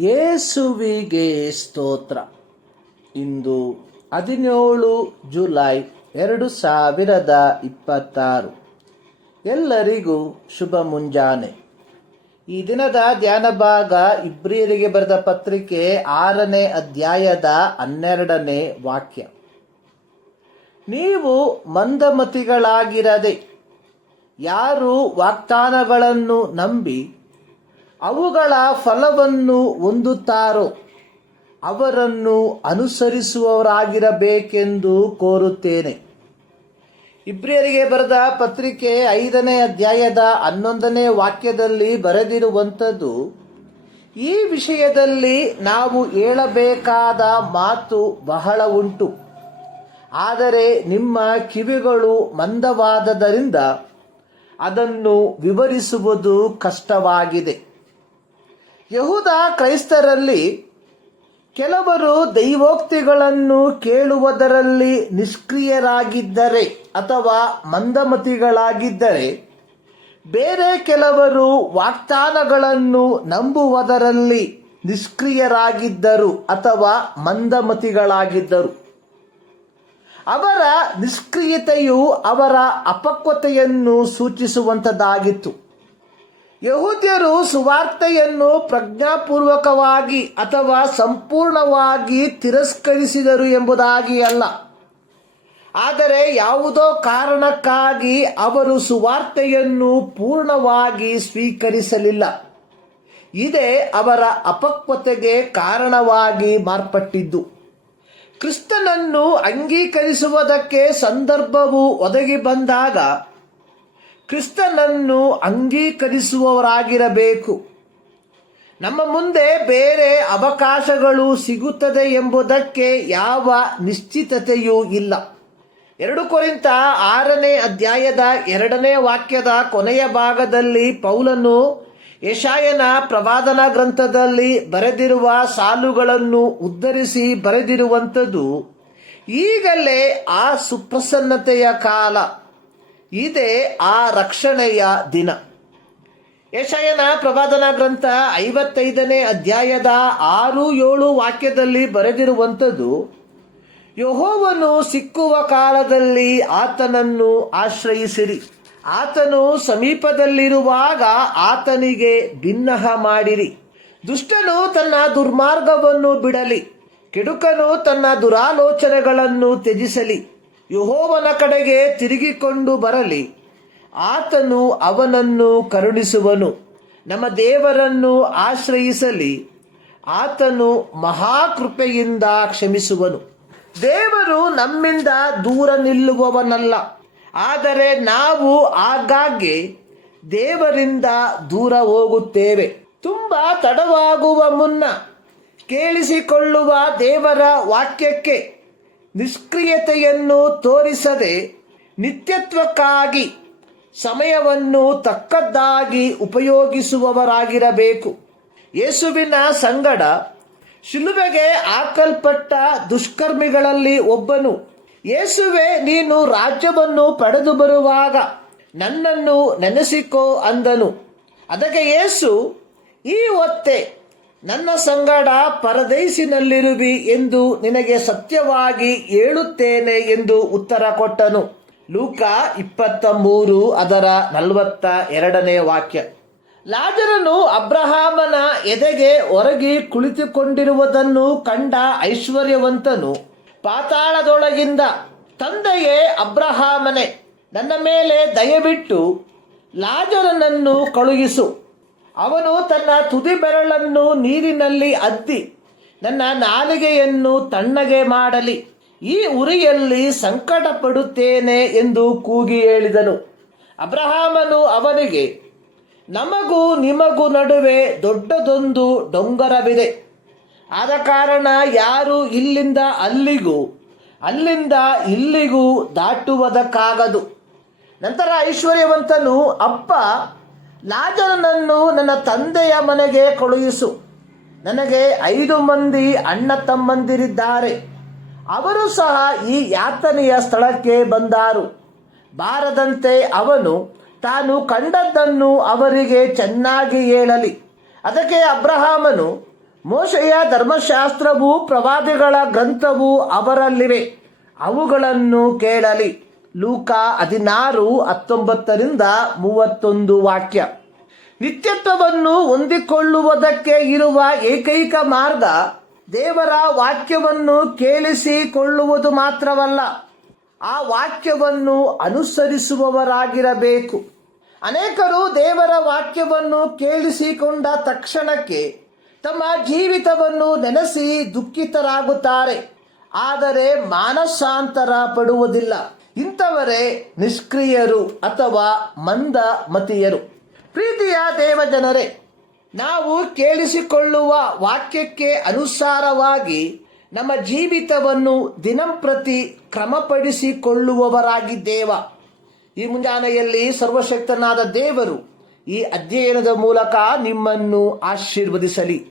ಯೇಸುವಿಗೆ ಸ್ತೋತ್ರ. ಇಂದು 17 ಜುಲೈ 2026. ಎಲ್ಲರಿಗೂ ಶುಭ ಮುಂಜಾನೆ. ಈ ದಿನದ ಧ್ಯಾನ ಭಾಗ ಇಬ್ರಿಯರಿಗೆ ಬರೆದ ಪತ್ರಿಕೆ 6ನೇ ಅಧ್ಯಾಯದ 12ನೇ ವಾಕ್ಯ. ನೀವು ಮಂದಮತಿಗಳಾಗಿರದೆ ಯಾರು ವಾಗ್ದಾನಗಳನ್ನು ನಂಬಿ ಅವುಗಳ ಫಲವನ್ನು ಹೊಂದುತ್ತಾರೋ ಅವರನ್ನು ಅನುಸರಿಸುವವರಾಗಿರಬೇಕೆಂದು ಕೋರುತ್ತೇನೆ. ಇಬ್ರಿಯರಿಗೆ ಬರೆದ ಪತ್ರಿಕೆ 5ನೇ ಅಧ್ಯಾಯದ 11ನೇ ವಾಕ್ಯದಲ್ಲಿ ಬರೆದಿರುವಂಥದ್ದು, ಈ ವಿಷಯದಲ್ಲಿ ನಾವು ಹೇಳಬೇಕಾದ ಮಾತು ಬಹಳ ಉಂಟು, ಆದರೆ ನಿಮ್ಮ ಕಿವಿಗಳು ಮಂದವಾದದರಿಂದ ಅದನ್ನು ವಿವರಿಸುವುದು ಕಷ್ಟವಾಗಿದೆ. ಯಹೂದ ಕ್ರೈಸ್ತರಲ್ಲಿ ಕೆಲವರು ದೈವೋಕ್ತಿಗಳನ್ನು ಕೇಳುವುದರಲ್ಲಿ ನಿಷ್ಕ್ರಿಯರಾಗಿದ್ದರೆ ಅಥವಾ ಮಂದಮತಿಗಳಾಗಿದ್ದರೆ, ಬೇರೆ ಕೆಲವರು ವಾಗ್ದಾನಗಳನ್ನು ನಂಬುವುದರಲ್ಲಿ ನಿಷ್ಕ್ರಿಯರಾಗಿದ್ದರು ಅಥವಾ ಮಂದಮತಿಗಳಾಗಿದ್ದರು. ಅವರ ನಿಷ್ಕ್ರಿಯತೆಯು ಅವರ ಅಪಕ್ವತೆಯನ್ನು ಸೂಚಿಸುವಂಥದ್ದಾಗಿತ್ತು. ಯಹೂದ್ಯರು ಸುವಾರ್ತೆಯನ್ನು ಪ್ರಜ್ಞಾಪೂರ್ವಕವಾಗಿ ಅಥವಾ ಸಂಪೂರ್ಣವಾಗಿ ತಿರಸ್ಕರಿಸಿದರು ಎಂಬುದಾಗಿ ಅಲ್ಲ, ಆದರೆ ಯಾವುದೋ ಕಾರಣಕ್ಕಾಗಿ ಅವರು ಸುವಾರ್ತೆಯನ್ನು ಪೂರ್ಣವಾಗಿ ಸ್ವೀಕರಿಸಲಿಲ್ಲ. ಇದೇ ಅವರ ಅಪಕ್ವತೆಗೆ ಕಾರಣವಾಗಿ ಮಾರ್ಪಟ್ಟಿದ್ದು. ಕ್ರಿಸ್ತನನ್ನು ಅಂಗೀಕರಿಸುವುದಕ್ಕೆ ಸಂದರ್ಭವು ಒದಗಿ ಬಂದಾಗ ಕ್ರಿಸ್ತನನ್ನು ಅಂಗೀಕರಿಸುವವರಾಗಿರಬೇಕು. ನಮ್ಮ ಮುಂದೆ ಬೇರೆ ಅವಕಾಶಗಳು ಸಿಗುತ್ತದೆ ಎಂಬುದಕ್ಕೆ ಯಾವ ನಿಶ್ಚಿತತೆಯೂ ಇಲ್ಲ. 2 ಕೊರಿಂಥ 6ನೇ ಅಧ್ಯಾಯದ 2ನೇ ವಾಕ್ಯದ ಕೊನೆಯ ಭಾಗದಲ್ಲಿ ಪೌಲನು ಯೆಶಾಯನ ಪ್ರವಾದನಾ ಗ್ರಂಥದಲ್ಲಿ ಬರೆದಿರುವ ಸಾಲುಗಳನ್ನು ಉದ್ಧರಿಸಿ ಬರೆದಿರುವಂಥದ್ದು, ಈಗಲೇ ಆ ಸುಪ್ರಸನ್ನತೆಯ ಕಾಲ, ಇದೇ ಆ ರಕ್ಷಣೆಯ ದಿನ. ಯೆಶಾಯನ ಪ್ರವಾದನಾ ಗ್ರಂಥ 55ನೇ ಅಧ್ಯಾಯದ 6-7 ವಾಕ್ಯದಲ್ಲಿ ಬರೆದಿರುವಂಥದ್ದು, ಯೆಹೋವನು ಸಿಕ್ಕುವ ಕಾಲದಲ್ಲಿ ಆತನನ್ನು ಆಶ್ರಯಿಸಿರಿ, ಆತನು ಸಮೀಪದಲ್ಲಿರುವಾಗ ಆತನಿಗೆ ಬಿನ್ನಹ ಮಾಡಿರಿ. ದುಷ್ಟನು ತನ್ನ ದುರ್ಮಾರ್ಗವನ್ನು ಬಿಡಲಿ, ಕೆಡುಕನು ತನ್ನ ದುರಾಲೋಚನೆಗಳನ್ನು ತ್ಯಜಿಸಲಿ. ಯೆಹೋವನ ಕಡೆಗೆ ತಿರುಗಿಕೊಂಡು ಬರಲಿ, ಆತನು ಅವನನ್ನು ಕರುಣಿಸುವನು. ನಮ್ಮ ದೇವರನ್ನು ಆಶ್ರಯಿಸಲಿ, ಆತನು ಮಹಾಕೃಪೆಯಿಂದ ಕ್ಷಮಿಸುವನು. ದೇವರು ನಮ್ಮಿಂದ ದೂರ ನಿಲ್ಲುವವನಲ್ಲ, ಆದರೆ ನಾವು ಆಗಾಗ್ಗೆ ದೇವರಿಂದ ದೂರ ಹೋಗುತ್ತೇವೆ. ತುಂಬ ತಡವಾಗುವ ಮುನ್ನ ಕೇಳಿಸಿಕೊಳ್ಳುವ ದೇವರ ವಾಕ್ಯಕ್ಕೆ ನಿಷ್ಕ್ರಿಯತೆಯನ್ನು ತೋರಿಸದೆ ನಿತ್ಯತ್ವಕ್ಕಾಗಿ ಸಮಯವನ್ನು ತಕ್ಕದ್ದಾಗಿ ಉಪಯೋಗಿಸುವವರಾಗಿರಬೇಕು. ಯೇಸುವಿನ ಸಂಗಡ ಶಿಲುಬೆಗೆ ಹಾಕಲ್ಪಟ್ಟ ದುಷ್ಕರ್ಮಿಗಳಲ್ಲಿ ಒಬ್ಬನು, ಯೇಸುವೆ, ನೀನು ರಾಜ್ಯವನ್ನು ಪಡೆದು ಬರುವಾಗ ನನ್ನನ್ನು ನೆನೆಸಿಕೋ ಅಂದನು. ಅದಕ್ಕೆ ಯೇಸು, ಈ ಹೊತ್ತೇ ನನ್ನ ಸಂಗಡ ಪರದೈಸಿನಲ್ಲಿರುವಿ ಎಂದು ನಿನಗೆ ಸತ್ಯವಾಗಿ ಹೇಳುತ್ತೇನೆ ಎಂದು ಉತ್ತರ ಕೊಟ್ಟನು. ಲೂಕ 23 ಅದರ 42ನೇ ವಾಕ್ಯ. ಲಾಜರನು ಅಬ್ರಹಾಮನ ಎದೆಗೆ ಹೊರಗಿ ಕುಳಿತುಕೊಂಡಿರುವುದನ್ನು ಕಂಡ ಐಶ್ವರ್ಯವಂತನು ಪಾತಾಳದೊಳಗಿಂದ, ತಂದೆಯೇ ಅಬ್ರಹಾಮನೇ, ನನ್ನ ಮೇಲೆ ದಯವಿಟ್ಟು ಲಾಜರನನ್ನು ಕಳುಹಿಸು. ಅವನು ತನ್ನ ತುದಿ ಬೆರಳನ್ನು ನೀರಿನಲ್ಲಿ ಅದ್ದಿ ನನ್ನ ನಾಲಿಗೆಯನ್ನು ತಣ್ಣಗೆ ಮಾಡಲಿ, ಈ ಉರಿಯಲ್ಲಿ ಸಂಕಟ ಪಡುತ್ತೇನೆ ಎಂದು ಕೂಗಿ ಹೇಳಿದನು. ಅಬ್ರಹಾಮನು ಅವನಿಗೆ, ನಮಗೂ ನಿಮಗೂ ನಡುವೆ ದೊಡ್ಡದೊಂದು ಡೊಂಗರವಿದೆ, ಆದ ಕಾರಣ ಯಾರು ಇಲ್ಲಿಂದ ಅಲ್ಲಿಗೂ ಅಲ್ಲಿಂದ ಇಲ್ಲಿಗೂ ದಾಟುವುದಕ್ಕಾಗದು. ನಂತರ ಐಶ್ವರ್ಯವಂತನು, ಅಪ್ಪ, ಲಾಜರನನ್ನು ನನ್ನ ತಂದೆಯ ಮನೆಗೆ ಕಳುಹಿಸು, ನನಗೆ 5 ಮಂದಿ ಅಣ್ಣ ತಮ್ಮಂದಿರಿದ್ದಾರೆ, ಅವರು ಸಹ ಈ ಯಾತನೆಯ ಸ್ಥಳಕ್ಕೆ ಬಂದಾರು. ಬಾರದಂತೆ ಅವನು ತಾನು ಕಂಡದ್ದನ್ನು ಅವರಿಗೆ ಚೆನ್ನಾಗಿ ಹೇಳಲಿ. ಅದಕ್ಕೆ ಅಬ್ರಹಾಮನು, ಮೋಶೆಯ ಧರ್ಮಶಾಸ್ತ್ರವು ಪ್ರವಾದಿಗಳ ಗ್ರಂಥವು ಅವರಲ್ಲಿವೆ, ಅವುಗಳನ್ನು ಕೇಳಲಿ. ಲೂಕ 16:19-31 ವಾಕ್ಯ. ನಿತ್ಯತ್ವವನ್ನು ಹೊಂದಿಕೊಳ್ಳುವುದಕ್ಕೆ ಇರುವ ಏಕೈಕ ಮಾರ್ಗ ದೇವರ ವಾಕ್ಯವನ್ನು ಕೇಳಿಸಿಕೊಳ್ಳುವುದು ಮಾತ್ರವಲ್ಲ, ಆ ವಾಕ್ಯವನ್ನು ಅನುಸರಿಸುವವರಾಗಿರಬೇಕು. ಅನೇಕರು ದೇವರ ವಾಕ್ಯವನ್ನು ಕೇಳಿಸಿಕೊಂಡ ತಕ್ಷಣಕ್ಕೆ ತಮ್ಮ ಜೀವಿತವನ್ನು ನೆನೆಸಿ ದುಃಖಿತರಾಗುತ್ತಾರೆ, ಆದರೆ ಮಾನಸಾಂತರ ಪಡುವುದಿಲ್ಲ. ಇಂಥವರೇ ನಿಷ್ಕ್ರಿಯರು ಅಥವಾ ಮಂದಮತಿಯರು. ಪ್ರೀತಿಯ ದೇವಜನರೇ, ನಾವು ಕೇಳಿಸಿಕೊಳ್ಳುವ ವಾಕ್ಯಕ್ಕೆ ಅನುಸಾರವಾಗಿ ನಮ್ಮ ಜೀವಿತವನ್ನು ದಿನಂಪ್ರತಿ ಕ್ರಮಪಡಿಸಿಕೊಳ್ಳುವವರಾಗಿದ್ದೇವ. ಈ ಮುಂಜಾನೆಯಲ್ಲಿ ಸರ್ವಶಕ್ತನಾದ ದೇವರು ಈ ಅಧ್ಯಯನದ ಮೂಲಕ ನಿಮ್ಮನ್ನು ಆಶೀರ್ವದಿಸಲಿ.